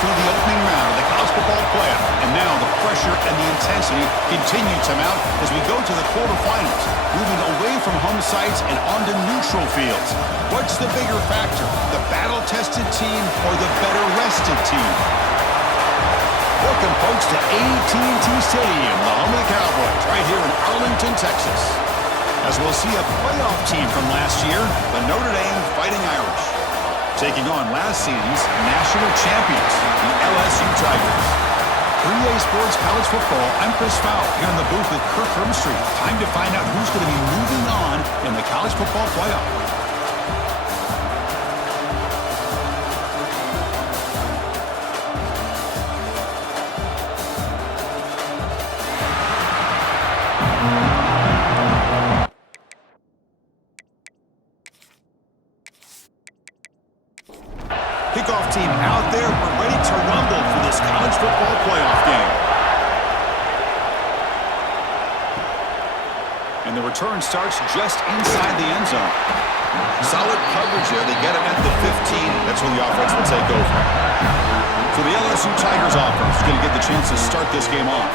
through the opening round of the college football playoff, and now the pressure and the intensity continue to mount as we go to the quarterfinals, moving away from home sites and onto neutral fields. What's the bigger factor, the battle-tested team or the better-rested team? Welcome, folks, to AT&T Stadium, the home of the Cowboys, right here in Arlington, Texas. As we'll see a playoff team from last year, the Notre Dame Fighting Irish, taking on last season's national champions, the LSU Tigers. 3A Sports College Football, I'm Chris Fowle, here in the booth with Kirk Hermstreet. Time to find out who's going to be moving on in the college football playoff. Kickoff team out there. We're ready to rumble for this college football playoff game. And the return starts just inside the end zone. Solid coverage here. They get it at the 15. That's where the offense will take over. So the LSU Tigers offense is going to get the chance to start this game off.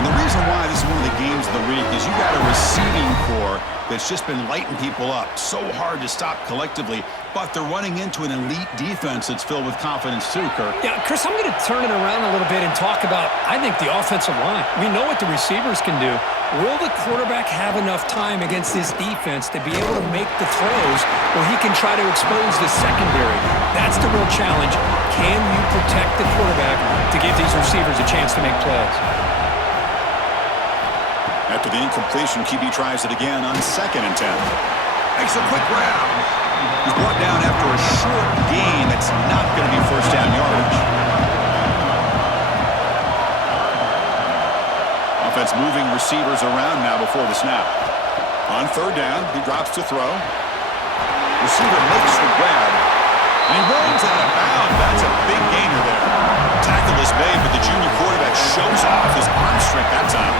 And the reason why this is one of the games of the week is you got a receiving core that's just been lighting people up. So hard to stop collectively, but they're running into an elite defense that's filled with confidence too, Kirk. Yeah, Chris, I'm going to turn it around a little bit and talk about, I think, the offensive line. We know what the receivers can do. Will the quarterback have enough time against this defense to be able to make the throws where he can try to expose the secondary? That's the real challenge. Can you protect the quarterback to give these receivers a chance to make plays? After the incompletion, QB tries it again on 2nd and 10. Makes a quick grab. He's brought down after a short gain. That's not going to be first down yardage. Offense moving receivers around now before the snap. On 3rd down, he drops to throw. Receiver makes the grab, and he runs out of bounds. That's a big gainer there. Tackle is made, but the junior quarterback shows off his arm strength that time.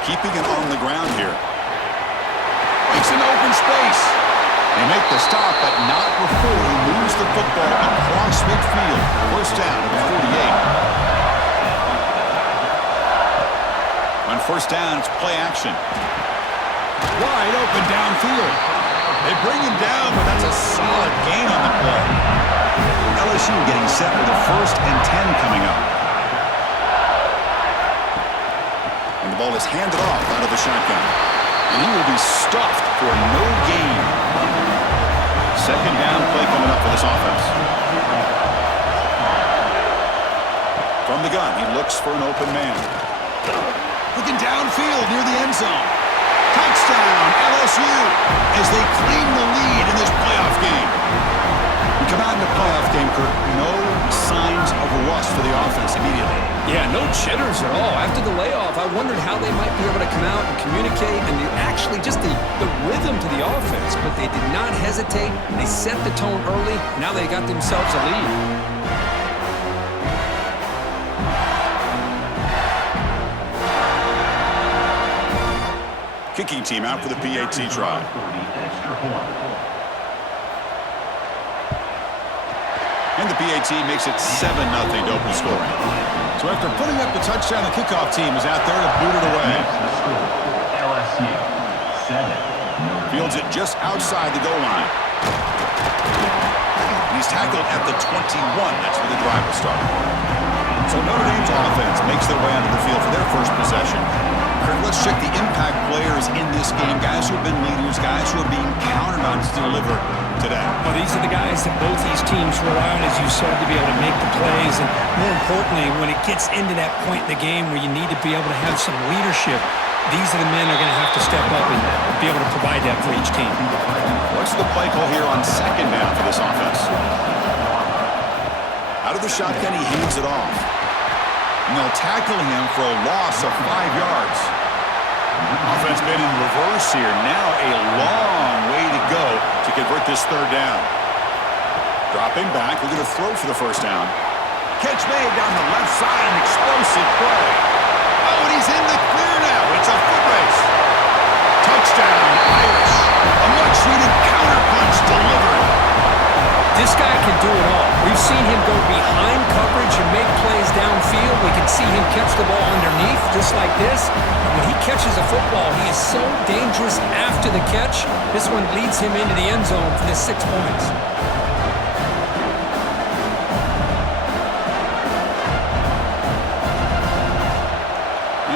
Keeping it on the ground here. Makes an open space. They make the stop, but not before he moves the football across midfield. First down at the 48. On first down, it's play action. Wide open downfield. They bring him down, but that's a solid gain on the play. LSU getting set with a 1st and 10 coming up. And the ball is handed off out of the shotgun. And he will be stuffed for no gain. 2nd down play coming up for this offense. From the gun, he looks for an open man. Looking downfield near the end zone. Touchdown, LSU, as they claim the lead in this playoff game. We come out in the playoff game, Kirk. No signs of rust for the offense immediately. Yeah, no jitters at all. After the layoff, I wondered how they might be able to come out and communicate and actually just the rhythm to the offense. But they did not hesitate. They set the tone early. Now they got themselves a lead. Kicking team out for the PAT try. And the PAT makes it 7-0 to open scoring. So after putting up the touchdown, the kickoff team is out there to boot it away. LSU 7. Fields it just outside the goal line. He's tackled at the 21. That's where the drive will start. So Notre Dame's offense makes their way onto the field for their first possession. Kirk, let's check the impact players in this game. Guys who have been leaders, guys who are being counted on to deliver today. Well, these are the guys that both these teams rely on, as you said, to be able to make the plays. And more importantly, when it gets into that point in the game where you need to be able to have some leadership, these are the men that are going to have to step up and be able to provide that for each team. What's the play call here on 2nd down for this offense? Out of the shotgun, he hands it off. And they'll tackle him for a loss of 5 yards. Offense been in reverse here. Now a long way to go to convert this 3rd down. Dropping back, we're going to throw for the first down. Catch made down the left side, an explosive play. Oh, and he's in the clear now. It's a foot race. Touchdown, Irish. A much-needed counterpunch delivered. This guy behind coverage and make plays downfield. We can see him catch the ball underneath just like this. And when he catches a football, he is so dangerous after the catch. This one leads him into the end zone for the 6 points.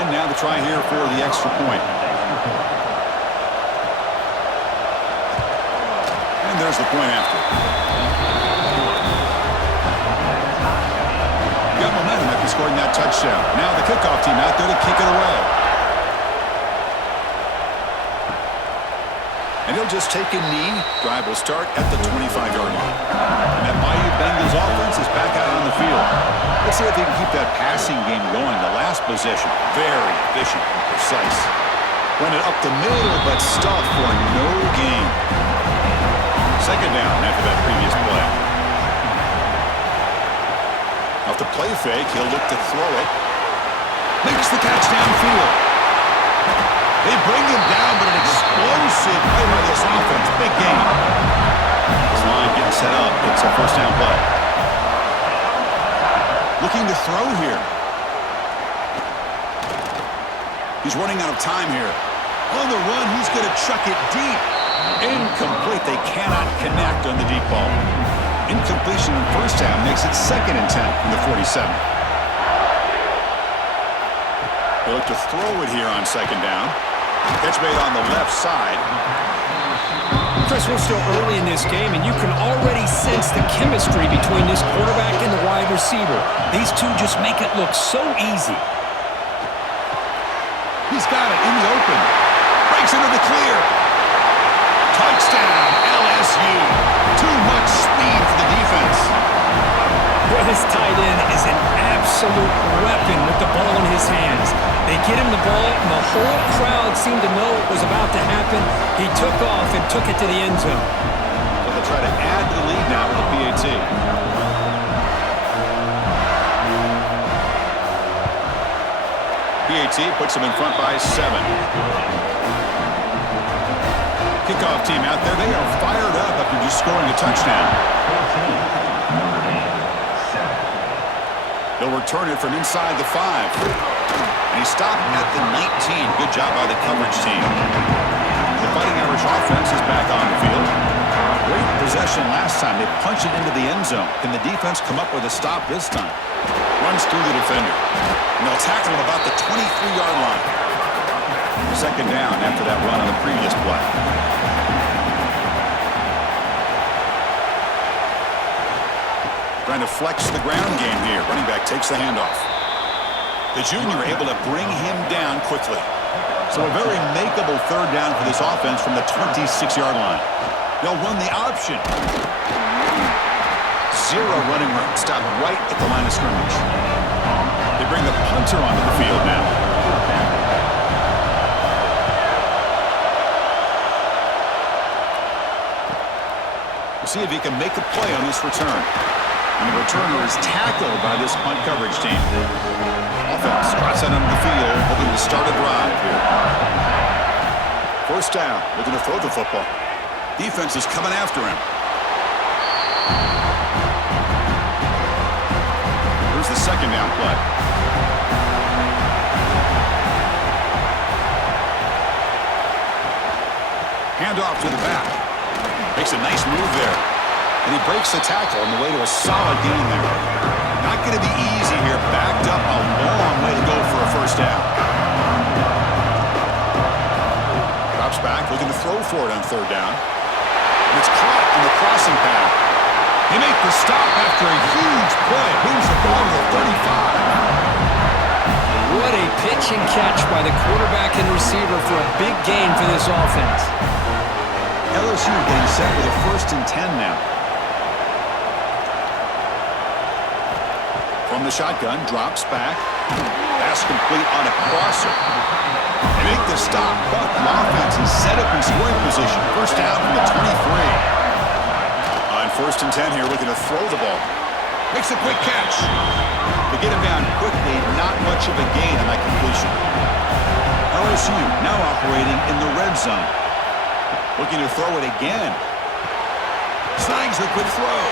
And now the try here for the extra point. And there's the point after. Got momentum after scoring that touchdown. Now the kickoff team out there to kick it away. And he'll just take a knee. Drive will start at the 25-yard line. And that Bayou Bengals offense is back out on the field. Let's see if they can keep that passing game going. The last possession, very efficient and precise. Run it up the middle, but stuffed for no gain. Second down after that previous play. Off the play fake, he'll look to throw it. Makes the catch downfield. They bring him down, but an explosive play by this offense. Big game. This line getting set up. It's a first down play. Looking to throw here. He's running out of time here. On the run, he's going to chuck it deep. Incomplete. They cannot connect on the deep ball. Incompletion in first down makes it 2nd and 10 from the 47. They look to throw it here on 2nd down. Catch made on the left side. Chris, we're still early in this game, and you can already sense the chemistry between this quarterback and the wide receiver. These two just make it look so easy. He's got it in the open. Breaks into the clear. Touchdown, LSU. Too much speed for the defense. Boy, this tight end is an absolute weapon with the ball in his hands. They get him the ball, and the whole crowd seemed to know what was about to happen. He took off and took it to the end zone. Well, they'll try to add to the lead now with the PAT. PAT puts them in front by 7. Kickoff team out there. They are fired up after just scoring a touchdown. They'll return it from inside the 5. And he stopped at the 19. Good job by the coverage team. The Fighting Irish offense is back on the field. Great possession last time. They punched it into the end zone. Can the defense come up with a stop this time? Runs through the defender. And they'll tackle him about the 23-yard line. 2nd down after that run on the previous play. Trying to flex the ground game here. Running back takes the handoff. The junior able to bring him down quickly. So a very makeable 3rd down for this offense from the 26-yard line. They'll run the option. 0 running room. Stop right at the line of scrimmage. They bring the punter onto the field now. We'll see if he can make a play on this return. And the returner is tackled by this punt coverage team. Offense trots out onto the field, hoping to start a drive here. First down, looking to throw the football. Defense is coming after him. Here's the 2nd down play. Handoff to the back. Makes a nice move there. And he breaks the tackle on the way to a solid gain there. Not going to be easy here. Backed up a long way to go for a first down. Drops back, looking to throw for it on 3rd down. And it's caught in the crossing path. He makes the stop after a huge play. Moves the ball to the 35. What a pitch and catch by the quarterback and receiver for a big gain for this offense. LSU getting set with a 1st and 10 now. From the shotgun, drops back. Pass complete on a crosser. They make the stop, but the offense is set up in scoring position. First down from the 23. On 1st and 10 here, looking to throw the ball. Makes a quick catch. They get him down quickly, not much of a gain on that completion. LSU now operating in the red zone. Looking to throw it again. Snags the quick throw.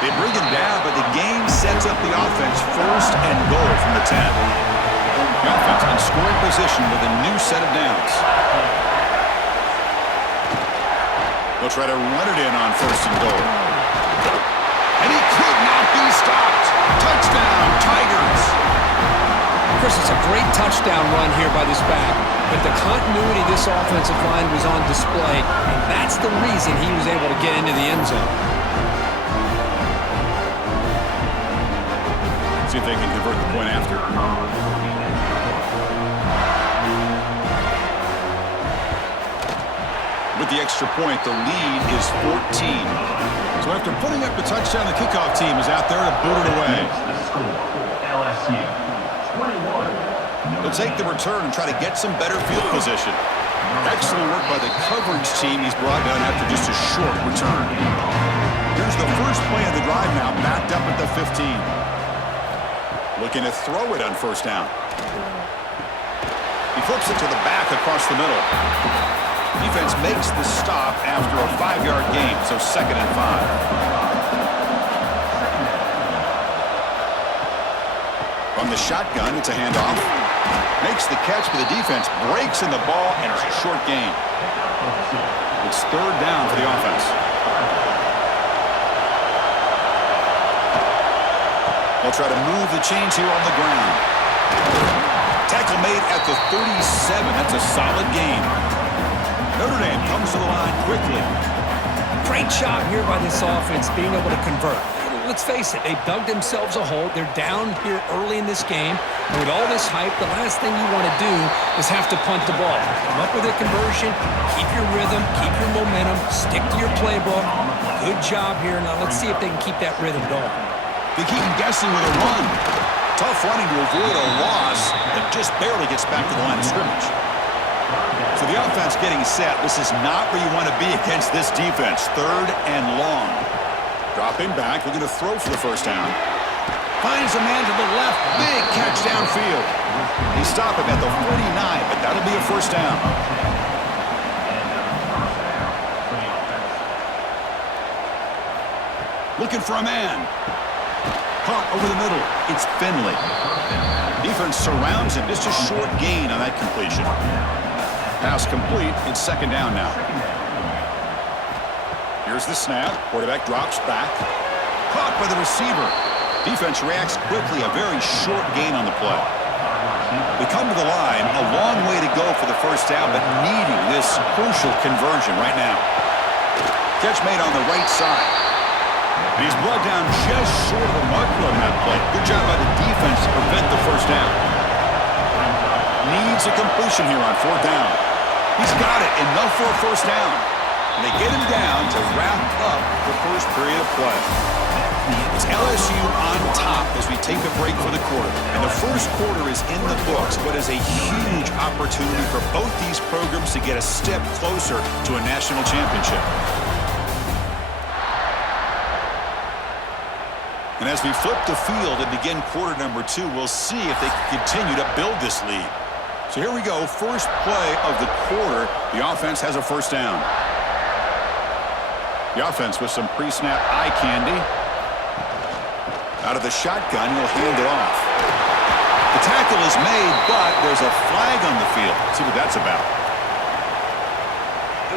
They bring him down, but the game sets up the offense first and goal from the 10. The offense in scoring position with a new set of downs. They'll try to run it in on first and goal. And he could not be stopped. Touchdown, Tigers. Chris, it's a great touchdown run here by this back, but the continuity of this offensive line was on display, and that's the reason he was able to get into the end zone. See if they can convert the point after. With the extra point, the lead is 14. So after putting up the touchdown, the kickoff team is out there to boot it away. The score, LSU, 21. They'll take the return and try to get some better field position. Excellent work by the coverage team he's brought down after just a short return. Here's the first play of the drive now, backed up at the 15. Looking to throw it on first down. He flips it to the back across the middle. Defense makes the stop after a 5-yard gain, so 2nd and 5. From the shotgun, it's a handoff. Makes the catch, but the defense breaks in the ball, and it's a short gain. It's 3rd down for the offense. They'll try to move the chains here on the ground. Tackle made at the 37. That's a solid gain. Notre Dame comes to the line quickly. Great job here by this offense being able to convert. Let's face it, they've dug themselves a hole. They're down here early in this game. And with all this hype, the last thing you want to do is have to punt the ball. Come up with a conversion, keep your rhythm, keep your momentum, stick to your playbook. Good job here. Now let's see if they can keep that rhythm going. They keep him guessing with a run. Tough running to avoid a loss that just barely gets back to the line of scrimmage. So the offense getting set. This is not where you want to be against this defense. 3rd and long. Dropping back, looking to throw for the first down. Finds a man to the left. Big catch downfield. They stop him at the 49, but that'll be a first down. Looking for a man. Caught over the middle. It's Finley. Defense surrounds him. Just a short gain on that completion. Pass complete. It's 2nd down now. Here's the snap. Quarterback drops back. Caught by the receiver. Defense reacts quickly. A very short gain on the play. They come to the line. A long way to go for the first down, but needing this crucial conversion right now. Catch made on the right side. And he's brought down just short of the marker on that play. Good job by the defense to prevent the first down. Needs a completion here on 4th down. He's got it. Enough for a first down. And they get him down to wrap up the first period of play. It's LSU on top as we take a break for the quarter. And the first quarter is in the books, but is a huge opportunity for both these programs to get a step closer to a national championship. And as we flip the field and begin quarter number 2, we'll see if they can continue to build this lead. So here we go, first play of the quarter. The offense has a first down. The offense with some pre-snap eye candy. Out of the shotgun, he'll hand it off. The tackle is made, but there's a flag on the field. Let's see what that's about.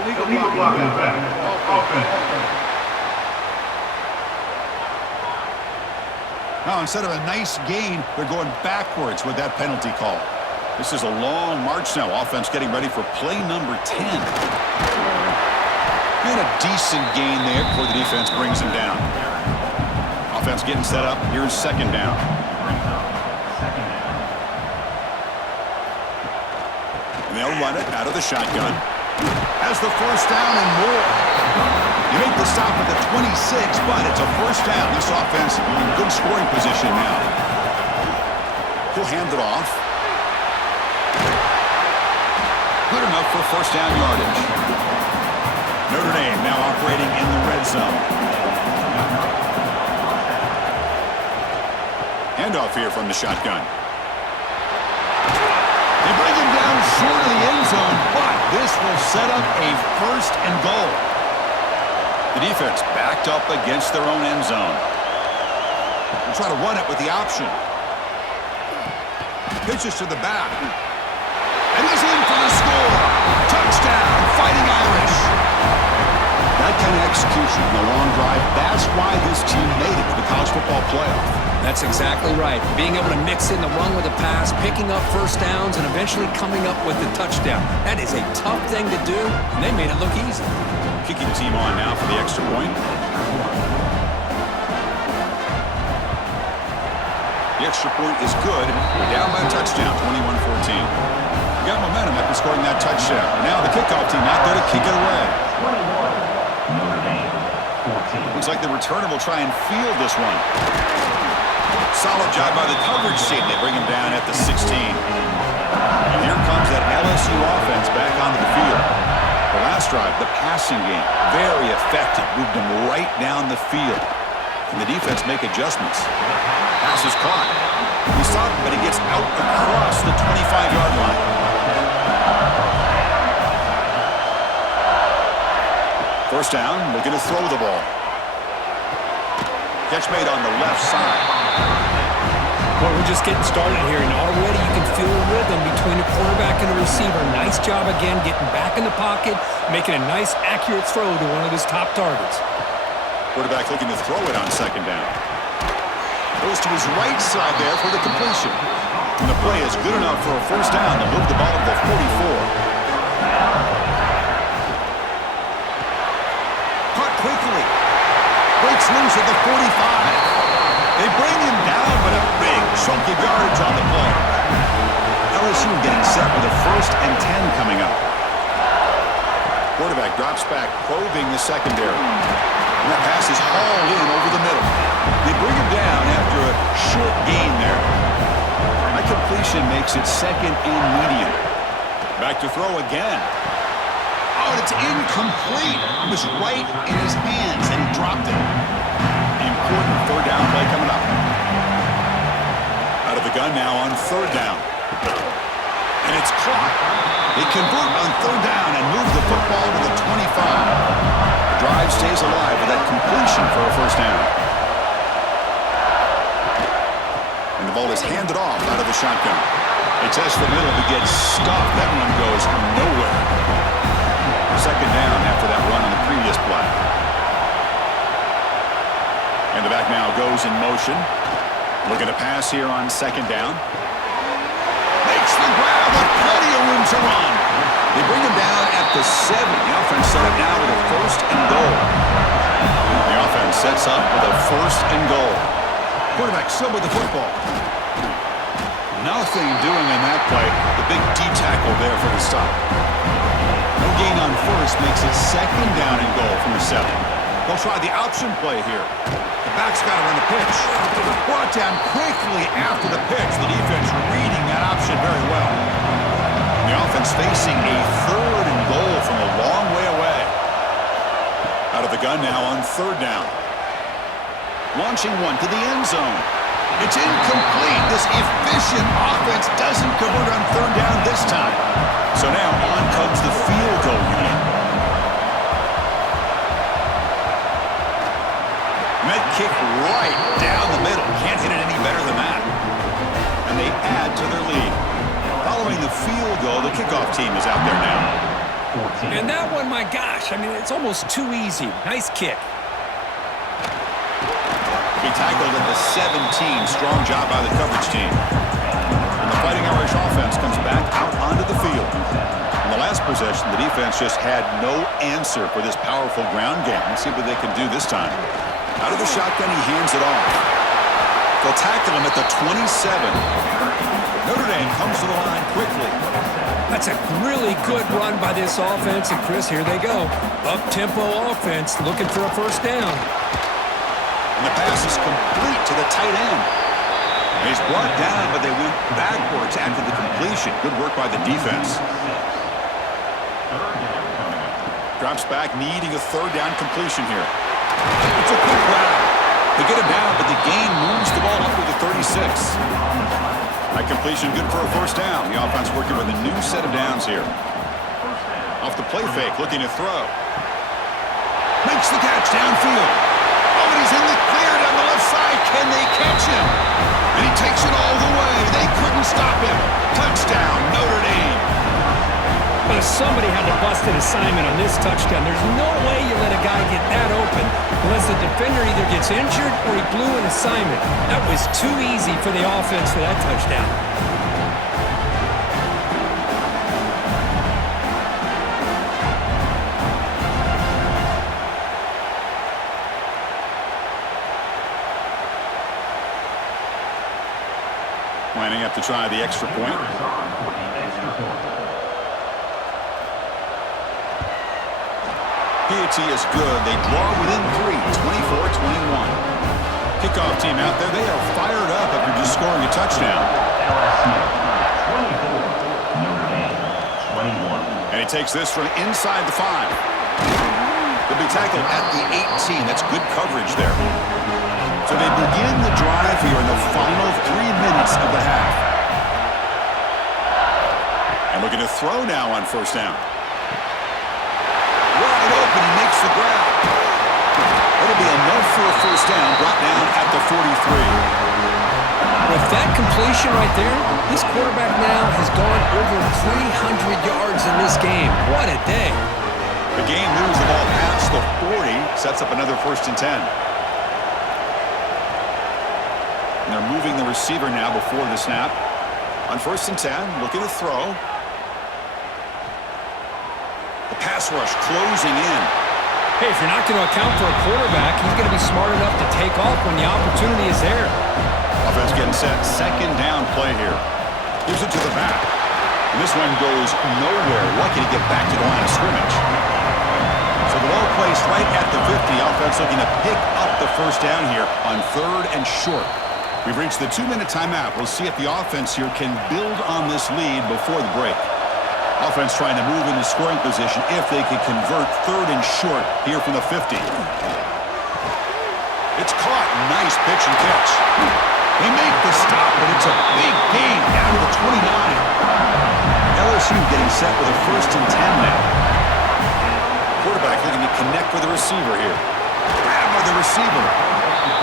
Illegal block in back. Offense. Now, instead of a nice gain, they're going backwards with that penalty call. This is a long march now. Offense getting ready for play number 10. And a decent gain there before the defense brings him down. Offense getting set up. Here's 2nd down. And they'll run it out of the shotgun. Has the first down and more. You make the stop at the 26, but it's a first down. This offense in good scoring position now. He'll hand it off. Good enough for first down yardage. Notre Dame now operating in the red zone. Handoff here from the shotgun. They bring him down short of the end zone, but this will set up a 1st and goal. The defense backed up against their own end zone. They'll try to run it with the option. Pitches to the back. And he's in for the score. Touchdown, Fighting Irish. That kind of execution in the long drive, that's why this team made it to the college football playoff. That's exactly right. Being able to mix in the run with the pass, picking up first downs, and eventually coming up with the touchdown. That is a tough thing to do, and they made it look easy. Kicking team on now for the extra point. The extra point is good. We're down by a touchdown, 21-14. We got momentum after scoring that touchdown. Now the kickoff team out there to kick it away. Looks like the returner will try and field this one. Solid job by the coverage team. They bring him down at the 16. And here comes that LSU offense back onto the field. The last drive, the passing game, very effective. Moved him right down the field. And the defense make adjustments. Pass is caught. He stopped, but he gets out across the 25-yard line. First down, looking to throw the ball. Catch made on the left side. Well, we're just getting started here, and already you can feel a rhythm between the quarterback and the receiver. Nice job again getting back in the pocket, making a nice, accurate throw to one of his top targets. Quarterback looking to throw it on second down. Goes to his right side there for the completion. And the play is good enough for a first down to move the ball to the 44. Caught quickly. Breaks loose at the 45. They bring him down, but a big chunk of yardage on the play. LSU getting set with a 1st and 10 coming up. Quarterback drops back, probing the secondary. And that pass is hauled in over the middle. They bring him down after a short gain there. That completion makes it 2nd and medium. Back to throw again. Oh, and it's incomplete. It was right in his hands, and he dropped it. The important 3rd down play coming up. Out of the gun now on 3rd down. And it's caught. They convert on 3rd down and move the football to the 25. The drive stays alive with that completion for a first down. And the ball is handed off out of the shotgun. They test the middle to get stuffed. That one goes nowhere. 2nd down after that run on the previous play. And the back now goes in motion. Looking to pass here on 2nd down. Makes the grab with plenty of room to run. They bring him down at the 7. The offense set up now with a 1st and goal. The offense sets up with a 1st and goal. Quarterback still with the football. Nothing doing in that play. The big D tackle there for the stop. No gain on 1st makes it 2nd down and goal from the 7. They'll try the option play here. The back's got to run the pitch. Brought down quickly after the pitch. The defense reading that option very well. And the offense facing a 3rd and goal from a long way away. Out of the gun now on 3rd down. Launching one to the end zone. It's incomplete. This efficient offense doesn't convert on 3rd down this time. So now on comes the field goal unit. Med kick right down the middle. Can't hit it any better than that. And they add to their lead. Following the field goal, the kickoff team is out there now. And that one, my gosh, I mean, it's almost too easy. Nice kick. He tackled at the 17. Strong job by the coverage team. And the Fighting Irish offense comes back out onto the field. In the last possession, the defense just had no answer for this powerful ground game. Let's see what they can do this time. Out of the shotgun, he hands it off. They'll tackle him at the 27. Notre Dame comes to the line quickly. That's a really good run by this offense. And, Chris, here they go. Up-tempo offense looking for a first down. And the pass is complete to the tight end. And he's brought down, but they went backwards after the completion. Good work by the defense. Drops back, needing a 3rd down completion here. It's a quick route. They get him down, but the gain moves the ball up to the 36. That completion good for a first down. The offense working with a new set of downs here. Off the play fake, looking to throw. Makes the catch downfield. Oh, and he's in the clear down the left side. Can they catch him? And he takes it all the way. They couldn't stop him. Touchdown, Notre Dame. Somebody had to bust an assignment on this touchdown. There's no way you let a guy get that open unless the defender either gets injured or he blew an assignment. That was too easy for the offense for that touchdown. Lining up to try the extra point. PAT is good. They draw within 3, 24-21. Kickoff team out there. They are fired up after just scoring a touchdown. LSU 24, Notre Dame 21. And he takes this from inside the 5. They'll be tackled at the 18. That's good coverage there. So they begin the drive here in the final 3 minutes of the half. And looking to throw now on first down. Wide open, he makes the grab. It'll be enough for a first down, brought down at the 43. With that completion right there, this quarterback now has gone over 300 yards in this game. What a day. The game moves the ball past the 40, sets up another 1st and 10. And they're moving the receiver now before the snap. On 1st and 10, looking to throw. The pass rush closing in. Hey, if you're not going to account for a quarterback, he's going to be smart enough to take off when the opportunity is there. Offense getting set. 2nd down play here. Gives it to the back. And this one goes nowhere. Lucky to get back to the line of scrimmage. So the ball placed right at the 50. Offense looking to pick up the first down here on 3rd and short. We've reached the 2-minute timeout. We'll see if the offense here can build on this lead before the break. Offense trying to move into scoring position if they can convert 3rd and short here from the 50. It's caught. Nice pitch and catch. They make the stop, but it's a big gain down to the 29. LSU getting set with a 1st and 10 now. Quarterback looking to connect with the receiver here. Grab by the receiver.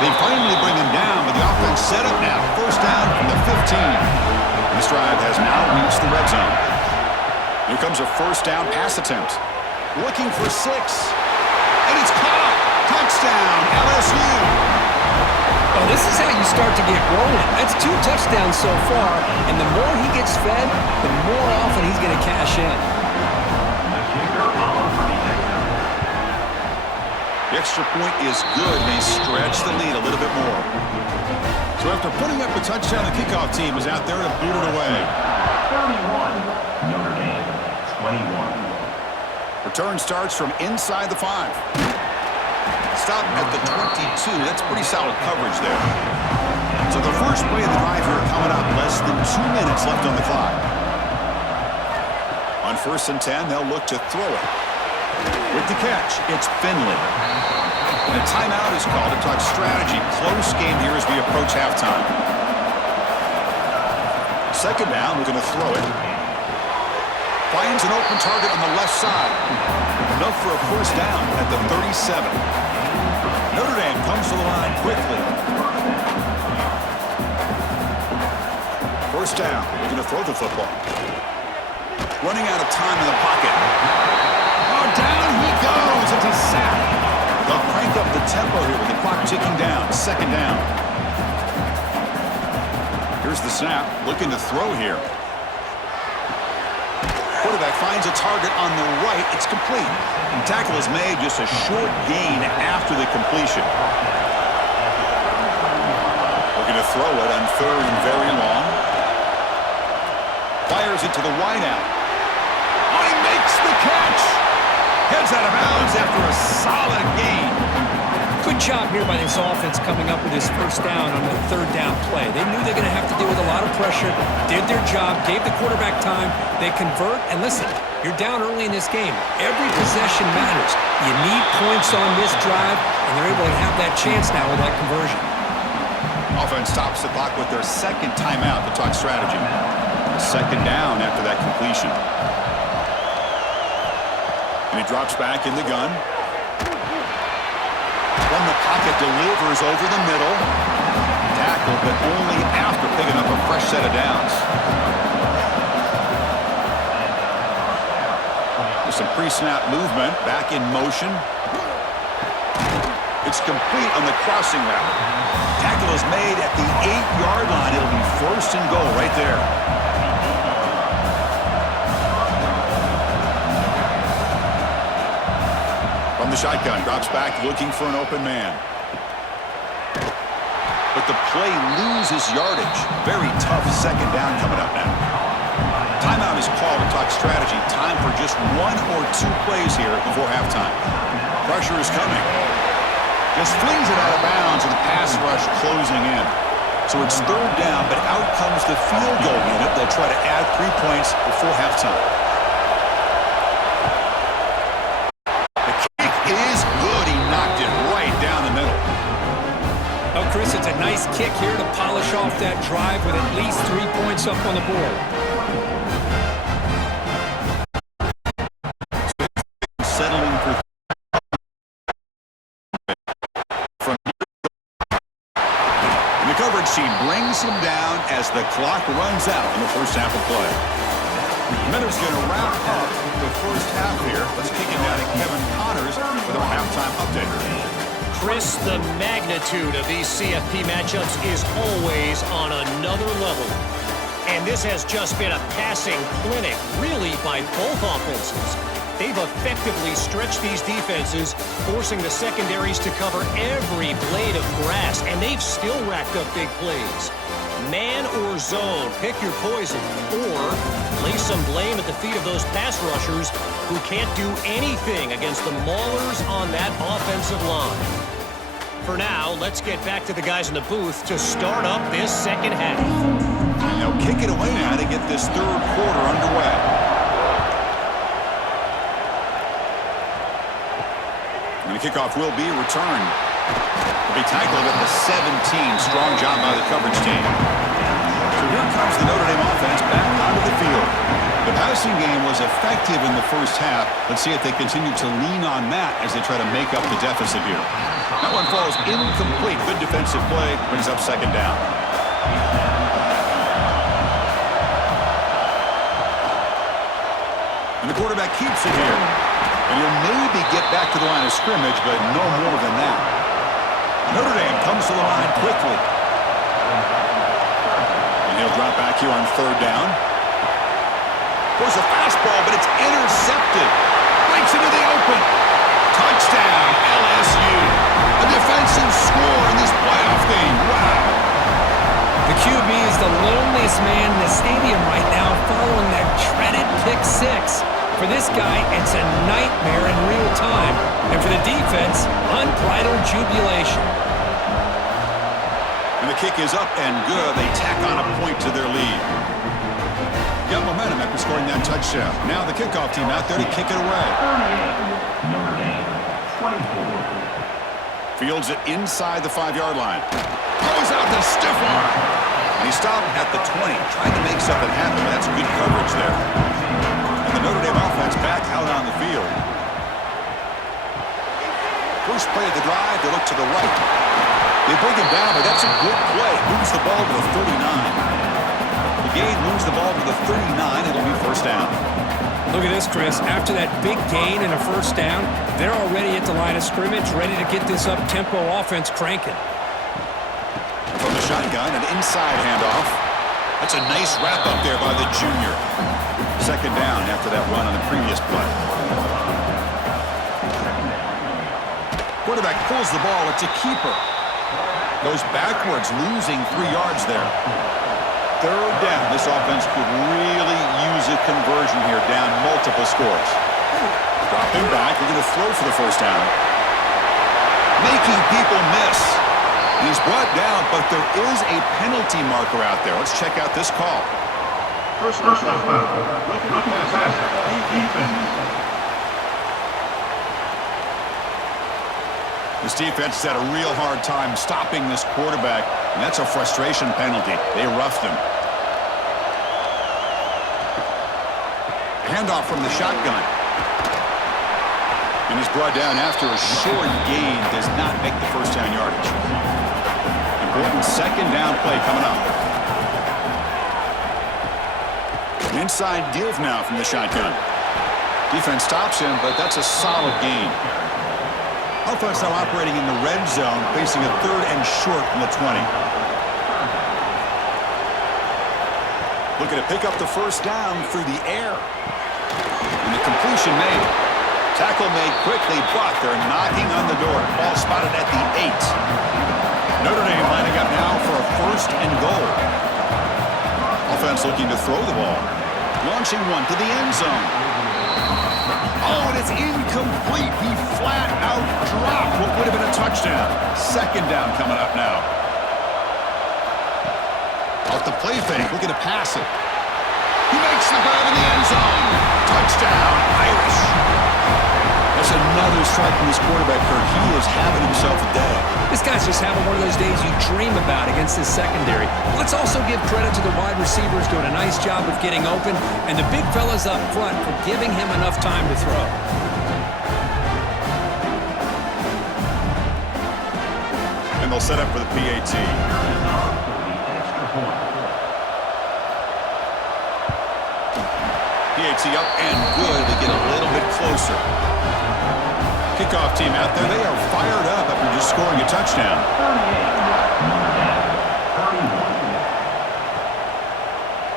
They finally bring him down, but the offense set up now. 1st down from the 15. This drive has now reached the red zone. Here comes a 1st down pass attempt. Looking for 6. And it's caught. Touchdown, LSU. Well, this is how you start to get rolling. That's 2 touchdowns so far, and the more he gets fed, the more often he's going to cash in. The extra point is good. They stretch the lead a little bit more. So after putting up a touchdown, the kickoff team is out there to boot it away. 31, Notre Dame 21. Return starts from inside the 5. Stop at the 22. That's pretty solid coverage there. So the first play of the drive here coming up. Less than 2 minutes left on the clock. On 1st and 10, they'll look to throw it. With the catch, it's Finley. And a timeout is called to talk strategy. Close game here as we approach halftime. 2nd down, we're going to throw it. Finds an open target on the left side. Enough for a 1st down at the 37. Notre Dame comes to the line quickly. 1st down, we're going to throw the football. Running out of time in the pocket. Oh, down he goes. It's a sack. They'll crank up the tempo here with the clock ticking down. 2nd down. Here's the snap. Looking to throw here. Quarterback finds a target on the right. It's complete. And tackle is made, just a short gain after the completion. Looking to throw it on 3rd and very long. Fires it to the wideout. Oh, he makes the catch. Heads out of bounds after a solid gain. Good job here by this offense coming up with his 1st down on the 3rd down play. They knew they're going to have to deal with a lot of pressure, did their job, gave the quarterback time, they convert, and listen, you're down early in this game. Every possession matters. You need points on this drive, and they're able to have that chance now with that conversion. Offense stops the clock with their 2nd timeout to talk strategy. 2nd down after that completion. And he drops back in the gun. Pocket delivers over the middle. Tackle, but only after picking up a fresh set of downs. There's some pre-snap movement. Back in motion. It's complete on the crossing route. Tackle is made at the 8-yard line. It'll be first and goal right there. From the shotgun, drops back looking for an open man. But the play loses yardage. Very tough second down coming up now. Timeout is called to talk strategy. Time for just 1 or 2 plays here before halftime. Pressure is coming. Just flings it out of bounds and the pass rush closing in. So it's third down, but out comes the field goal unit. They'll try to add 3 points before halftime. The kick is good. He knocked it right down the middle. Oh, Chris, it's a nice kick here to polish off that drive with at least 3 points up on the board. Settling for the coverage team brings him down as the clock runs out in the first half of play. Miller's going to wrap up the first half here. Let's kick it down to Kevin Connors with our halftime update. Chris, the magnitude of these CFP matchups is always on another level. And this has just been a passing clinic, really, by both offenses. They've effectively stretched these defenses, forcing the secondaries to cover every blade of grass, and they've still racked up big plays. Man or zone, pick your poison, or lay some blame at the feet of those pass rushers who can't do anything against the maulers on that offensive line. For now, let's get back to the guys in the booth to start up this second half. Now kick it away now to get this third quarter underway. And the kickoff will be a return. The big tackle at the 17. Strong job by the coverage team. So here comes the Notre Dame offense back onto the field. The passing game was effective in the first half. Let's see if they continue to lean on that as they try to make up the deficit here. That one falls incomplete. Good defensive play. Brings up second down. And the quarterback keeps it here. And he'll maybe get back to the line of scrimmage, but no more than that. Notre Dame comes to the line quickly. And he'll drop back here on third down. There's a fastball, but it's intercepted. Breaks into the open. Touchdown, LSU. A defensive score in this playoff game. Wow. The QB is the loneliest man in the stadium right now following that dreaded pick 6. For this guy, it's a nightmare in real time. And for the defense, unbridled jubilation. And the kick is up and good. They tack on a point to their lead. Got momentum after scoring that touchdown. Now the kickoff team out there to kick it away. 38, Notre Dame, 24. Fields it inside the 5-yard line. Goes out the stiff arm. And he stopped at the 20. Trying to make something happen. That's good coverage there. And the Notre Dame offense back out on the field. First play of the drive, they look to the right. They bring him down, but that's a good play. Moves the ball to the 39. Gain moves the ball to the 39. It'll be first down. Look at this, Chris. After that big gain and a first down, they're already at the line of scrimmage, ready to get this up-tempo offense cranking. From the shotgun, an inside handoff. That's a nice wrap up there by the junior. Second down after that run on the previous play. Quarterback pulls the ball. It's a keeper. Goes backwards, losing 3 yards there. Third down. This offense could really use a conversion here, down multiple scores. Dropping back. They're going to throw for the first down. Making people miss. He's brought down, but there is a penalty marker out there. Let's check out this call. First foul. Looking at the passer. Defense. This defense has had a real hard time stopping this quarterback, and that's a frustration penalty. They roughed him. Handoff from the shotgun. And he's brought down after a short gain. Does not make the first down yardage. Important second down play coming up. Inside give now from the shotgun. Defense stops him, but that's a solid gain. Offense now operating in the red zone, facing a third and short from the 20. Looking to pick up the first down through the air. And the completion made. Tackle made quickly, but they're knocking on the door. Ball spotted at the 8. Notre Dame lining up now for a first and goal. Offense looking to throw the ball. Launching one to the end zone. Oh, and it's incomplete. He flat out dropped what would have been a touchdown. Second down coming up now. Off the play fake, looking to pass it. He makes the grab in the end zone. Touchdown, Irish. That's another strike from this quarterback, Kirk. He is having himself a day. This guy's just having one of those days you dream about against his secondary. Let's also give credit to the wide receivers doing a nice job of getting open, and the big fellas up front for giving him enough time to throw. And they'll set up for the PAT. PAT up and good. They get a little bit closer. Kickoff team out there. They are fired up after just scoring a touchdown.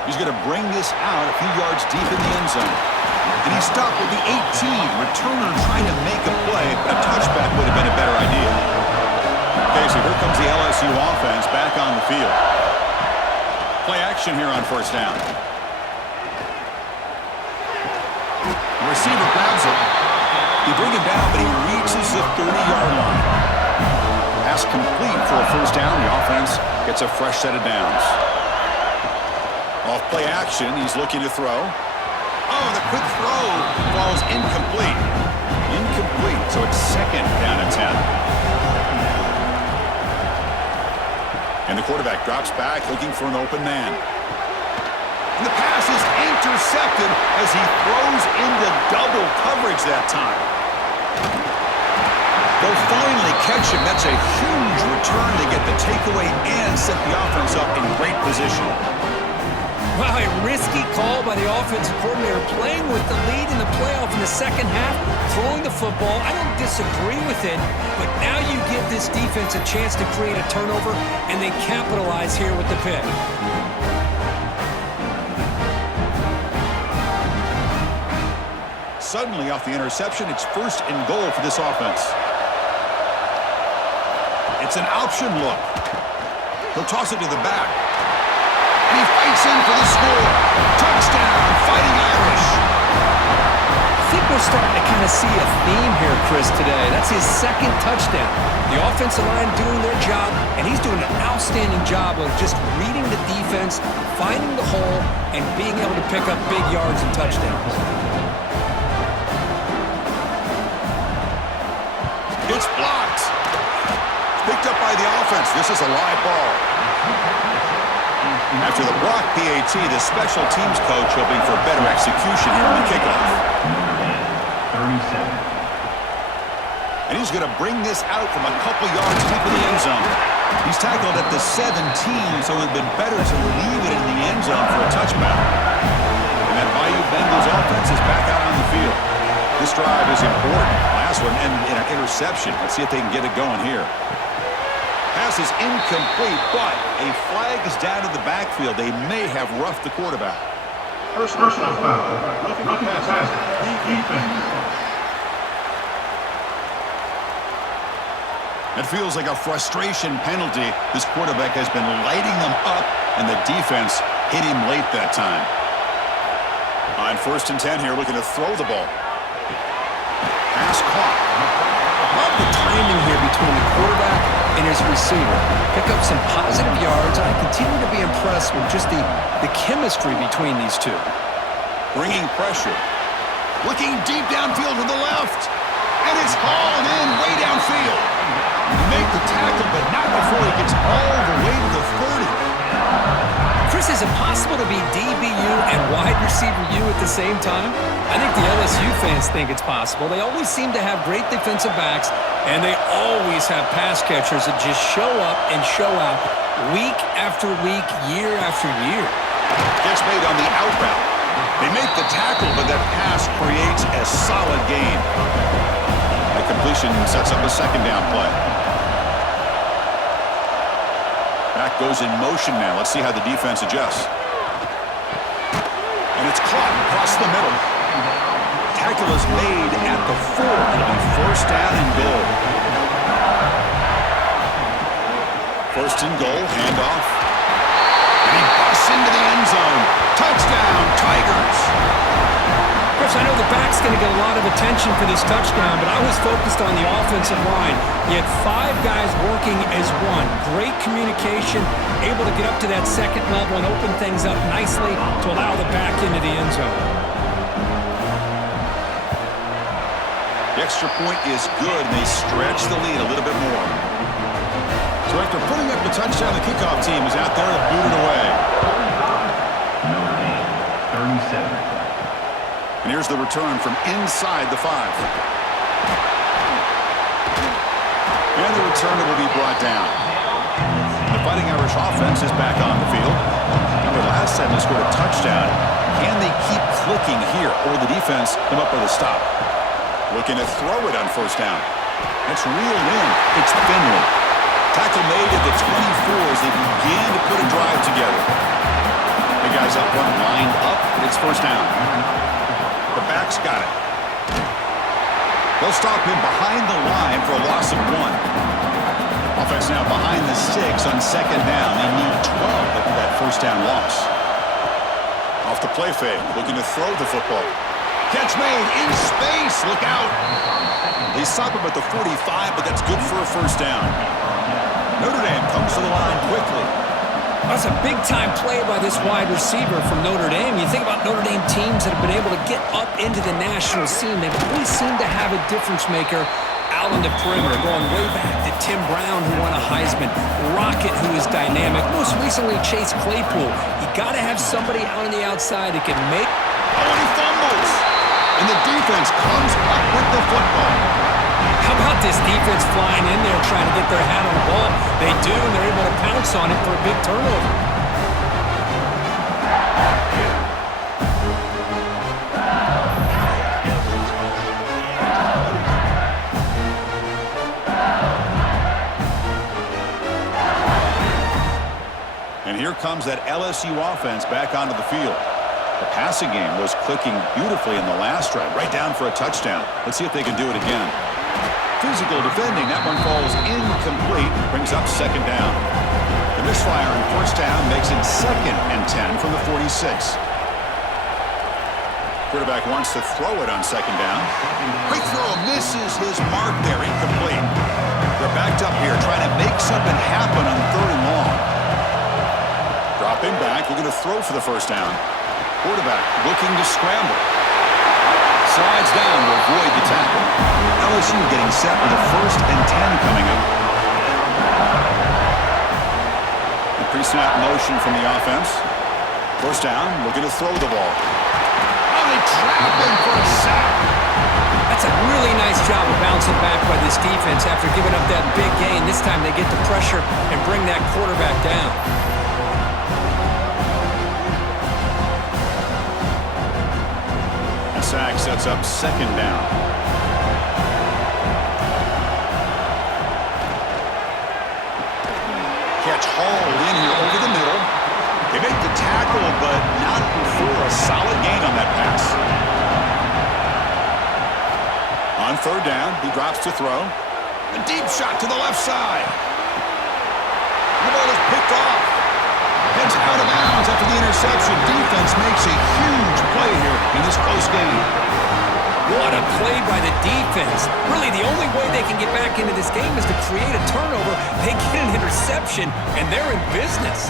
He's going to bring this out a few yards deep in the end zone. And he's stopped with the 18. Returner trying to make a play, but a touchback would have been a better idea. Okay, so here comes the LSU offense back on the field. Play action here on first down. The receiver grabs it. He brings it down, but he reaches the 30-yard line. Pass complete for a first down. The offense gets a fresh set of downs. Off play action, he's looking to throw. Oh, the quick throw falls incomplete. Incomplete, so it's second down and 10. And the quarterback drops back, looking for an open man. And the pass is intercepted as he throws into double coverage that time. They'll finally catch him. That's a huge return to get the takeaway and set the offense up in great position. Wow, a risky call by the offensive coordinator, playing with the lead in the playoff in the second half, throwing the football. I don't disagree with it, but now you give this defense a chance to create a turnover, and they capitalize here with the pick. Suddenly, off the interception, it's first and goal for this offense. It's an option look. He'll toss it to the back. And he fights in for the score. Touchdown, Fighting Irish. I think we're starting to kind of see a theme here, Chris, today. That's his second touchdown. The offensive line doing their job, and he's doing an outstanding job of just reading the defense, finding the hole, and being able to pick up big yards and touchdowns. It's blocked. Picked up by the offense. This is a live ball. After the block PAT, the special teams coach hoping for better execution here on the kickoff. 37. And he's going to bring this out from a couple yards deep in the end zone. He's tackled at the 17, so it would have been better to leave it in the end zone for a touchback. And that Bayou Bengals offense is back out on the field. This drive is important. Last one, and an interception. Let's see if they can get it going here. Pass is incomplete, but a flag is down in the backfield. They may have roughed the quarterback. Personal foul. Looking fantastic. Defense. It feels like a frustration penalty. This quarterback has been lighting them up, and the defense hit him late that time. On first and 10 here, looking to throw the ball. Pass caught. Love the timing here between the quarterback and his receiver. Pick up some positive yards. I continue to be impressed with just the chemistry between these two. Bringing pressure. Looking deep downfield to the left. And it's hauled in way downfield. Make the tackle, but not before he gets all the way to the 30. Chris, is it possible to be DBU and wide receiver U at the same time? I think the LSU fans think it's possible. They always seem to have great defensive backs, and they always have pass catchers that just show up and show out week after week, year after year. Gets made on the out route. They make the tackle, but that pass creates a solid gain. That completion sets up a second down play. Back goes in motion now. Let's see how the defense adjusts. And it's caught across the middle. Tackle is made at the 4. It'll be first down and goal. First and goal, handoff. And he busts into the end zone. Touchdown, Tigers. Chris, I know the back's going to get a lot of attention for this touchdown, but I was focused on the offensive line. You had 5 guys working as one. Great communication, able to get up to that second level and open things up nicely to allow the back into the end zone. The extra point is good, and they stretch the lead a little bit more. So after putting up the touchdown, the kickoff team is out there to boot it away. Notre Dame, 37. And here's the return from inside the 5. And the returner will be brought down. The Fighting Irish offense is back on the field. Remember, last time they scored a touchdown. Can they keep clicking here, or will the defense come up with a stop? Looking to throw it on first down. It's reeled in. It's Finley. Tackle made at the 24 as they begin to put a drive together. The guys up front lined up. It's first down. The back's got it. They'll stop him behind the line for a loss of 1. Offense now behind the 6 on second down. They need 12 after that first down loss. Off the play fake, looking to throw the football. Catch made in space. Look out. They stop him at the 45, but that's good for a first down. Notre Dame comes to the line quickly. That's a big-time play by this wide receiver from Notre Dame. You think about Notre Dame teams that have been able to get up into the national scene. They've always seemed to have a difference-maker out on the perimeter, going way back to Tim Brown, who won a Heisman, Rocket, who is dynamic, most recently Chase Claypool. You got to have somebody out on the outside that can make... Oh, and he fumbles! And the defense comes up with the football. How about this defense flying in there trying to get their hat on the ball? They do, and they're able to pounce on it for a big turnover. And here comes that LSU offense back onto the field. The passing game was clicking beautifully in the last drive, right down for a touchdown. Let's see if they can do it again. Physical defending, that one falls incomplete, brings up second down. The misfire on first down makes it 2nd and 10 from the 46. Quarterback wants to throw it on second down. Quick throw misses his mark there, incomplete. They're backed up here trying to make something happen on 3rd and long. Dropping back, looking to throw for the first down. Quarterback looking to scramble. Slides down to avoid the tackle. LSU getting set with a 1st and 10 coming up. The pre-snap motion from the offense. First down, looking to throw the ball. Oh, they trap him for a sack. That's a really nice job of bouncing back by this defense after giving up that big gain. This time they get the pressure and bring that quarterback down. Sack sets up second down. Catch hauled in here over the middle. They make the tackle, but not before a solid gain on that pass. On 3rd down, he drops to throw. A deep shot to the left side. The ball is picked off. Heads out of bounds after the interception. Defense makes a huge play here in this close game. What a play by the defense. Really, the only way they can get back into this game is to create a turnover. They get an interception, and they're in business.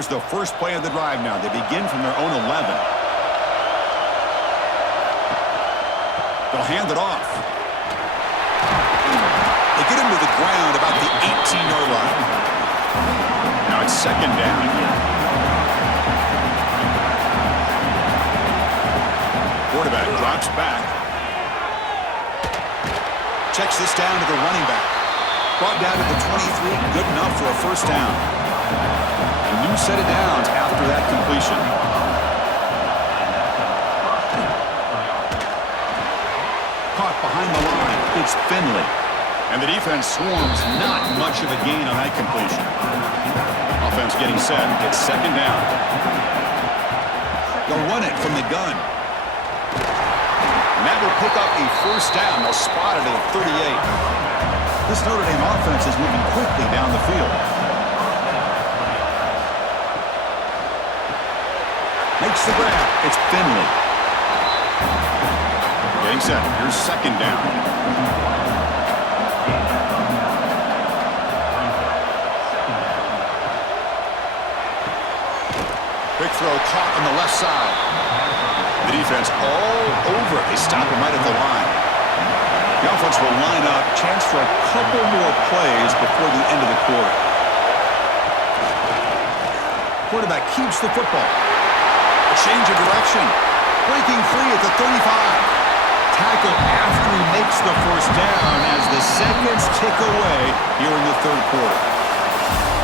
Here's the first play of the drive now. They begin from their own 11. They'll hand it off. They get him to the ground about the 18-yard line. Now it's second down. Quarterback drops back. Checks this down to the running back. Brought down to the 23. Good enough for a first down. A new set of downs after that completion. Caught behind the line. It's Finley. And the defense swarms. Not much of a gain on that completion. Offense getting set. It's second down. They'll run it from the gun. And that will pick up a first down. They'll spot it at the 38. This Notre Dame offense is moving quickly down the field. Makes the grab. It's Finley. Getting set. Here's second down. Quick throw caught on the left side. The defense all over it. They stop him right at the line. The offense will line up. Chance for a couple more plays before the end of the quarter. Quarterback keeps the football. A change of direction. Breaking free at the 35. Tackle after he makes the first down as the seconds tick away here in the third quarter.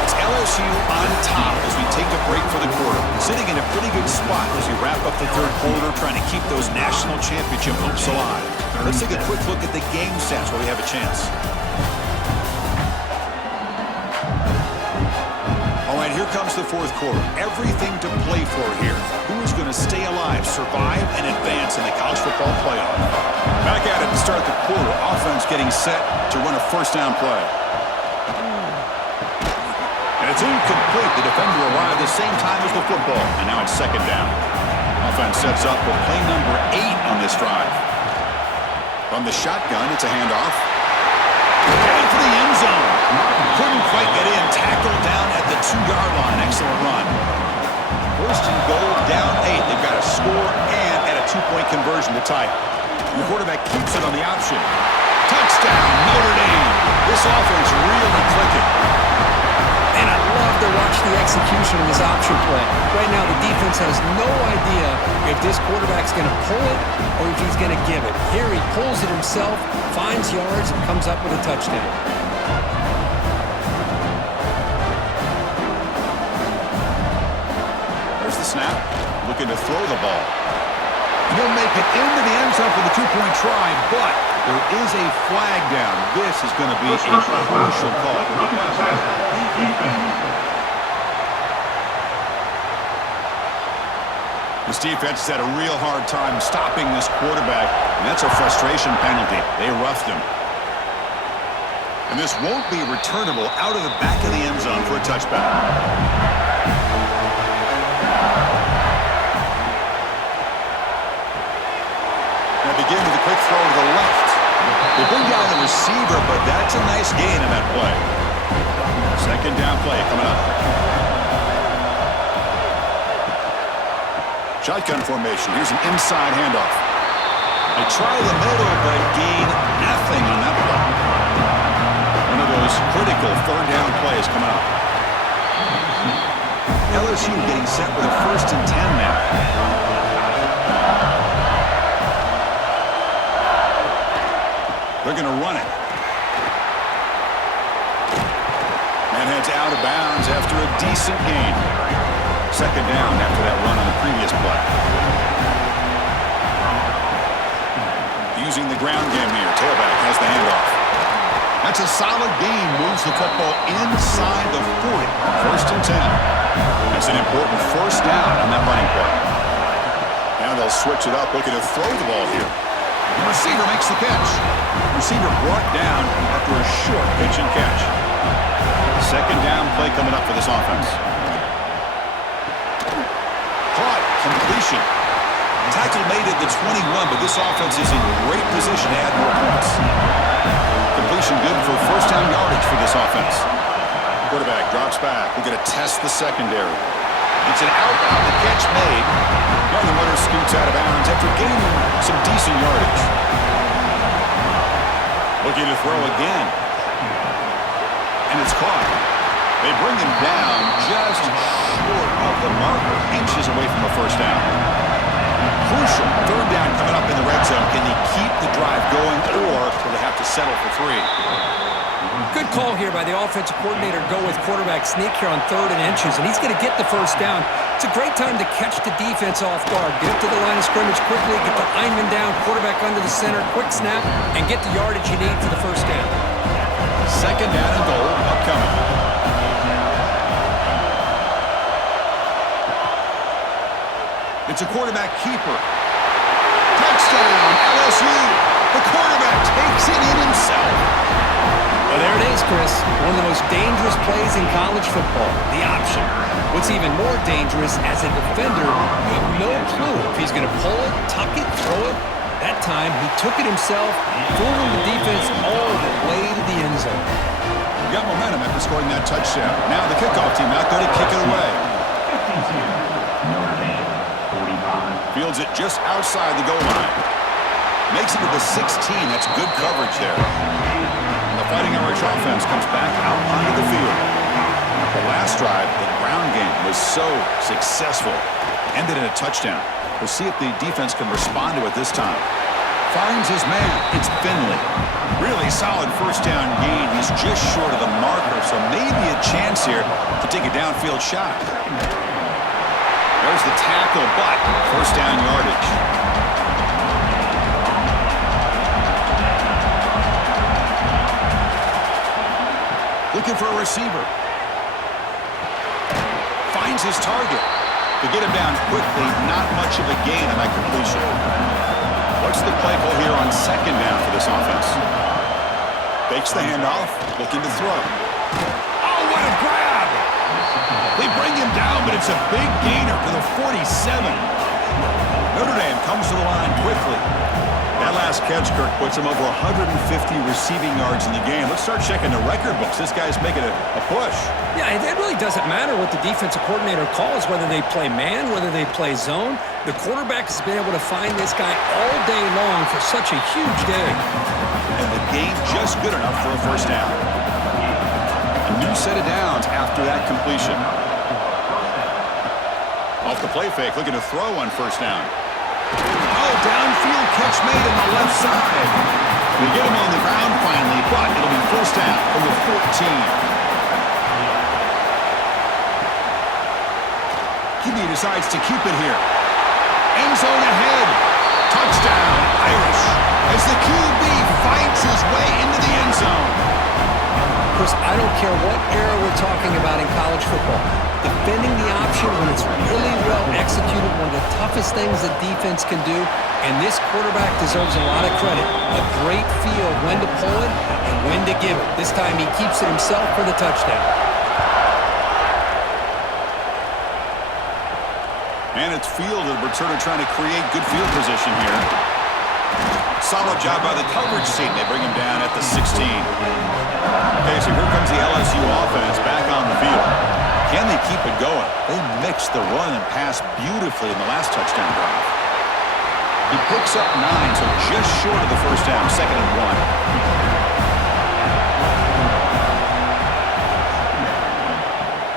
It's LSU on top as we take a break for the quarter. Sitting in a pretty good spot as we wrap up the third quarter, trying to keep those national championship hopes alive. Let's take a quick look at the game stats where we have a chance. All right, here comes the fourth quarter. Everything to play for here. Who is going to stay alive, survive, and advance in the college football playoff? Back at it to start the quarter. Offense getting set to run a first down play. And it's incomplete. The defender arrived the same time as the football. And now it's second down. Offense sets up with play number 8 on this drive. From the shotgun, it's a handoff. Headed for the end zone. Couldn't quite get in. Tackled down at the 2-yard line. Excellent run. First and goal, down 8. They've got a score and at a 2-point conversion to tie. The quarterback keeps it on the option. Touchdown, Notre Dame. This offense really clicking. And I love to watch the execution of this option play. Right now, the defense has no idea if this quarterback's going to pull it or if he's going to give it. Here he pulls it himself, finds yards, and comes up with a touchdown. There's the snap. Looking to throw the ball. He'll make it into the end zone for the 2-point try, but there is a flag down. This is going to be a crucial call. This defense has had a real hard time stopping this quarterback, and that's a frustration penalty. They roughed him. And this won't be returnable out of the back of the end zone for a touchback. Begin with a quick throw to the left. They bring down the receiver, but that's a nice gain in that play. Second down play coming up. Shotgun formation. Here's an inside handoff. They try the middle, but gain nothing on that play. One of those critical third down plays coming up. LSU getting set with a 1st and 10 now. They're going to run it. And heads out of bounds after a decent gain. Second down after that run on the previous play. Using the ground game here. Tailback has the handoff. That's a solid gain. Moves the football inside the 40. 1st and 10. That's an important first down on that running play. Now they'll switch it up, looking to throw the ball here. The receiver makes the catch. Receiver brought down after a short pitch and catch. Second down play coming up for this offense. Caught. Completion. Tackle made at the 21, but this offense is in great position to add more points. Completion good for first down yardage for this offense. Quarterback drops back. We're going to test the secondary. It's an out. The catch made. Now the runner scoots out of bounds after gaining some decent yardage. Looking to throw again. And it's caught. They bring him down just short of the marker, inches away from a first down. Crucial third down coming up in the red zone. Can they keep the drive going, or will they have to settle for 3? Good call here by the offensive coordinator. Go with quarterback sneak here on 3rd and inches, and he's going to get the first down. It's a great time to catch the defense off guard. Get up to the line of scrimmage quickly, get the lineman down, quarterback under the center, quick snap, and get the yardage you need for the first down. 2nd down and goal upcoming. It's a quarterback keeper. Touchdown, LSU. The quarterback takes it in himself. Well, there it is, Chris. One of the most dangerous plays in college football, the option. What's even more dangerous, as a defender, you have no clue if he's going to pull it, tuck it, throw it. That time, he took it himself, fooling the defense all the way to the end zone. Got momentum after scoring that touchdown. Now the kickoff team out there to kick it away. Fields it just outside the goal line. Makes it to the 16. That's good coverage there. And the Fighting Irish offense comes back out onto the field. The last drive, the ground game, was so successful. Ended in a touchdown. We'll see if the defense can respond to it this time. Finds his man. It's Finley. Really solid first down gain. He's just short of the marker, so maybe a chance here to take a downfield shot. There's the tackle, but first down yardage. Looking for a receiver. Finds his target. To get him down quickly, not much of a gain on that completion. What's the play call here on 2nd down for this offense? Fakes the handoff, looking to throw. Oh, what a grab! They bring him down, but it's a big gainer to the 47. Notre Dame comes to the line quickly. That last catch, Kirk, puts him over 150 receiving yards in the game. Let's start checking the record books. This guy's making a push. Yeah, it really doesn't matter what the defensive coordinator calls, whether they play man, whether they play zone. The quarterback has been able to find this guy all day long for such a huge day. And the game just good enough for a first down. A new set of downs after that completion. Off the play fake, looking to throw on first down. Oh, downfield catch made on the left side. We get him on the ground finally, but it'll be first down from the 14. Kibbe decides to keep it here. End zone ahead. Touchdown, Irish, as the QB fights his way into the end zone. Chris, I don't care what era we're talking about in college football. Defending the option when it's really well executed, one of the toughest things that defense can do, and this quarterback deserves a lot of credit. A great feel of when to pull it and when to give it. This time he keeps it himself for the touchdown. And it's fielded. We're sort of trying to create good field position here. Solid job by the coverage team. They bring him down at the 16. Okay, so here comes the LSU offense back on the field. Can they keep it going? They mixed the run and pass beautifully in the last touchdown drive. He picks up 9, so just short of the first down, 2nd and 1.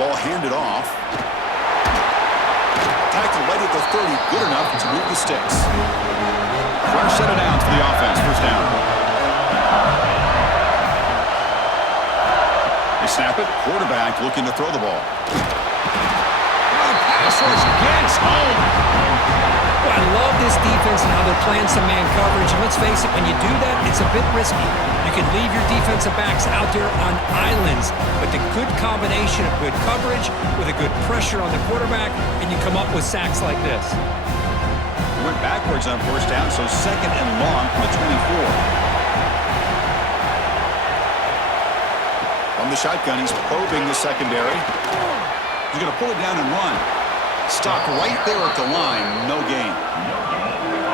Ball handed off. Tackled right at the 30, good enough to move the sticks. Fresh set of downs for the offense, first down. They snap it, quarterback looking to throw the ball. Now the pass rush gets home. Well, I love this defense and how they're playing some man coverage. And let's face it, when you do that, it's a bit risky. You can leave your defensive backs out there on islands, but the good combination of good coverage with a good pressure on the quarterback, and you come up with sacks like this. Went backwards on first down, so 2nd and long from the 24. From the shotgun, he's probing the secondary. He's going to pull it down and run. Stopped right there at the line, no gain.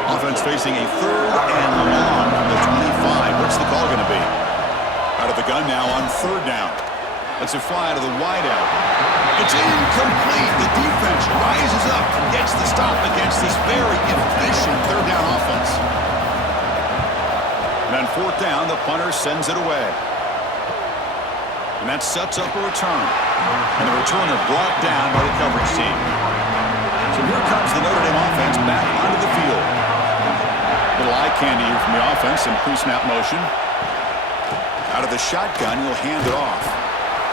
Offense facing a 3rd and long from the 25. What's the call going to be? Out of the gun now on 3rd down. Let's it fly to the wideout. It's incomplete. The defense rises up and gets the stop against this very efficient third down offense. And on fourth down, the punter sends it away. And that sets up a return. And the returner brought down by the coverage team. So here comes the Notre Dame offense back onto the field. Little eye candy here from the offense in pre-snap motion. Out of the shotgun, he'll hand it off.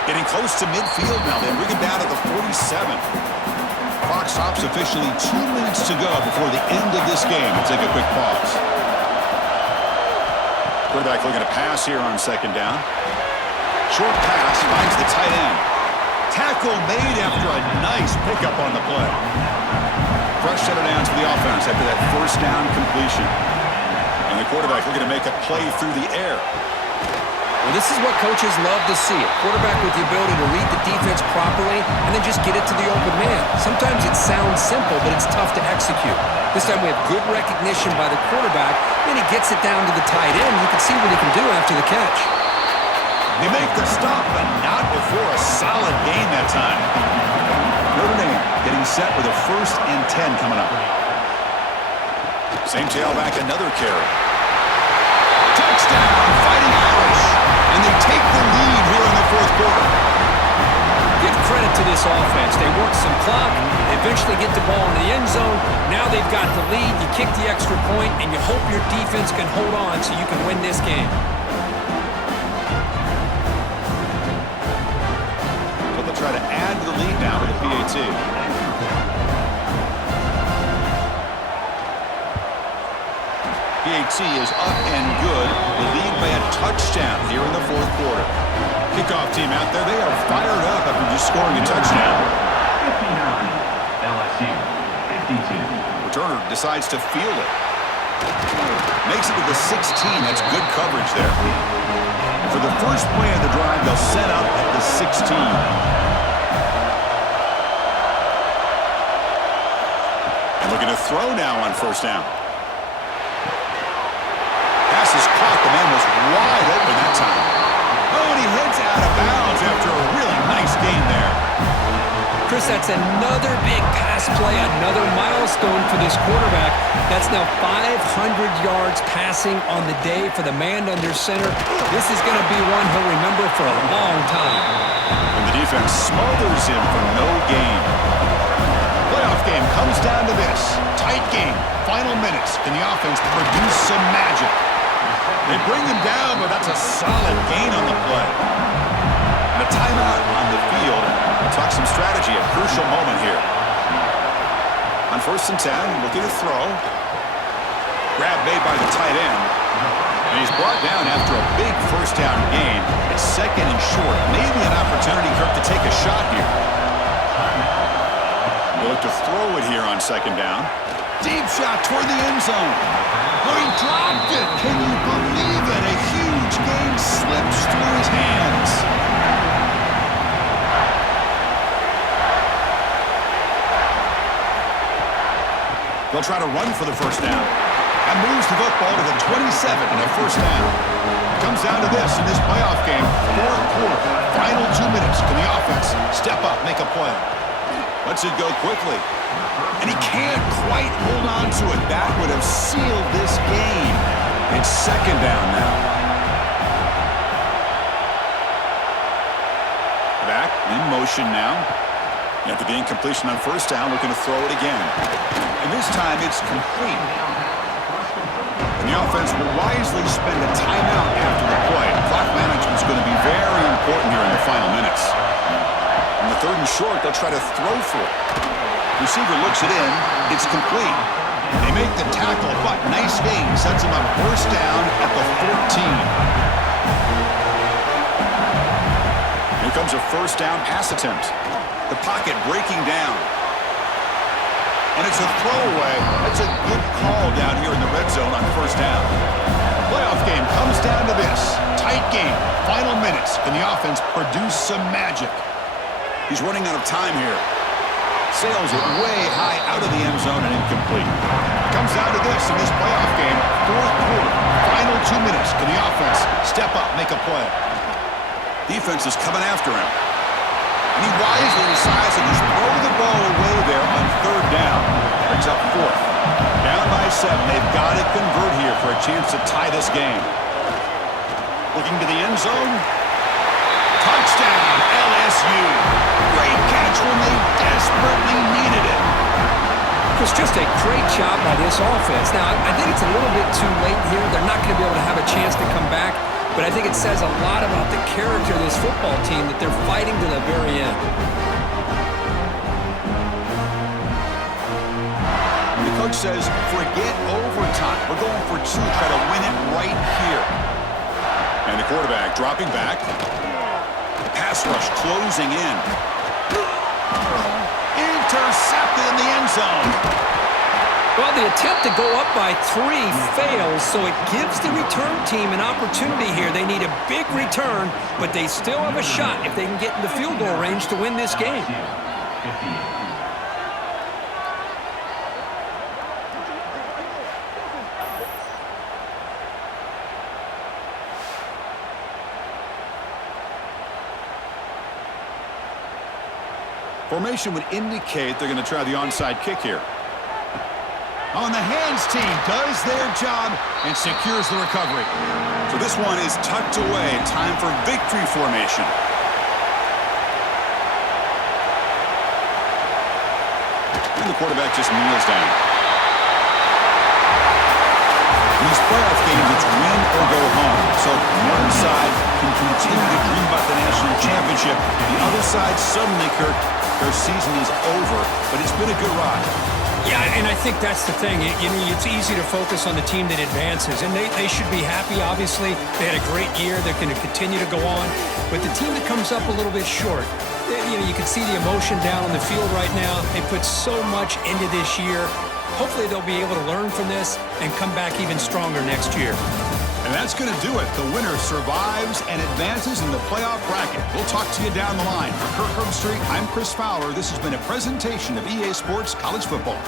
Getting close to midfield now. They bring it down to the 47. Clock stops officially 2 minutes to go before the end of this game. We'll take a quick pause. Quarterback looking to pass here on second down. Short pass finds the tight end. Tackle made after a nice pickup on the play. Fresh set of downs for the offense after that first down completion. And the quarterback looking to make a play through the air. Well, this is what coaches love to see. A quarterback with the ability to read the defense properly and then just get it to the open man. Sometimes it sounds simple, but it's tough to execute. This time we have good recognition by the quarterback, and he gets it down to the tight end. You can see what he can do after the catch. They make the stop, but not before a solid gain that time. Notre Dame getting set with a 1st and 10 coming up. Same tailback, another carry. Touchdown, Fighting Irish. And they take the lead here in the fourth quarter. Give credit to this offense. They work some clock, they eventually get the ball in the end zone. Now they've got the lead. You kick the extra point, and you hope your defense can hold on so you can win this game. Try to add to the lead now with the PAT. PAT is up and good. The lead by a touchdown here in the fourth quarter. Kickoff team out there, they are fired up after just scoring a touchdown. 59, LSU, 52. Returner decides to field it. Makes it to the 16. That's good coverage there. For the first play of the drive, they'll set up at the 16. Looking to throw now on first down. Pass is caught. The man was wide open that time. Oh, and he heads out of bounds after a really nice gain there. Chris, that's another big pass play, another milestone for this quarterback. That's now 500 yards passing on the day for the man under center. This is going to be one he'll remember for a long time. And the defense smothers him for no gain. Playoff game comes down to this. Tight game. Final minutes. Can the offense produce some magic? They bring him down, but that's a solid gain on the play. And a timeout on the field. Talk some strategy. A crucial moment here. On 1st and 10, looking to throw. Grab made by the tight end. And he's brought down after a big first down gain. It's 2nd and short. Maybe an opportunity, Kirk, to take a shot here. They look to throw it here on 2nd down. Deep shot toward the end zone. Oh, he dropped it. Can you believe it? A huge gain slips through his hands. They'll try to run for the first down. And moves the football to the 27 and a first down. Comes down to this in this playoff game. Fourth quarter. Final 2 minutes. Can the offense step up, make a play? Lets it go quickly. And he can't quite hold on to it. That would have sealed this game. It's 2nd down now. Back in motion now. After the incompletion on first down, looking to throw it again. And this time it's complete. And the offense will wisely spend a timeout after the play. Clock management is going to be very important here in the final minutes. On the 3rd and short, they'll try to throw for it. Receiver looks it in. It's complete. They make the tackle, but nice gain. Sets him up first down at the 14. Here comes a first down pass attempt. The pocket breaking down. And it's a throwaway. That's a good call down here in the red zone on first down. Playoff game comes down to this. Tight game. Final minutes. Can the offense produce some magic? He's running out of time here. Sails it way high out of the end zone and incomplete. Comes down to this in this playoff game. Fourth quarter. Final 2 minutes. Can the offense step up, make a play? Defense is coming after him. And he wisely decides to just throw the ball away there on third down. Brings up fourth. Down by 7. They've got to convert here for a chance to tie this game. Looking to the end zone. Touchdown, LSU. Great catch when they desperately needed it. It's just a great job by this offense. Now, I think it's a little bit too late here. They're not going to be able to have a chance to come back, but I think it says a lot about the character of this football team that they're fighting to the very end. And the coach says, forget overtime. We're going for 2, try to win it right here. And the quarterback dropping back. Pass rush closing in. Intercepted in the end zone. Well, the attempt to go up by 3 fails, so it gives the return team an opportunity here. They need a big return, but they still have a shot if they can get in the field goal range to win this game. Formation would indicate they're going to try the onside kick here. On the hands team does their job and secures the recovery. So this one is tucked away. Time for victory formation. And the quarterback just kneels down. In these playoff games, it's win or go home. So one side can continue to dream about the national championship. The other side suddenly, Kirk, their season is over, but it's been a good ride. Yeah, and I think that's the thing. It's easy to focus on the team that advances, and they should be happy, obviously. They had a great year. They're going to continue to go on. But the team that comes up a little bit short, you can see the emotion down on the field right now. They put so much into this year. Hopefully they'll be able to learn from this and come back even stronger next year. And that's going to do it. The winner survives and advances in the playoff bracket. We'll talk to you down the line. For Kirk Herbstreit, I'm Chris Fowler. This has been a presentation of EA Sports College Football.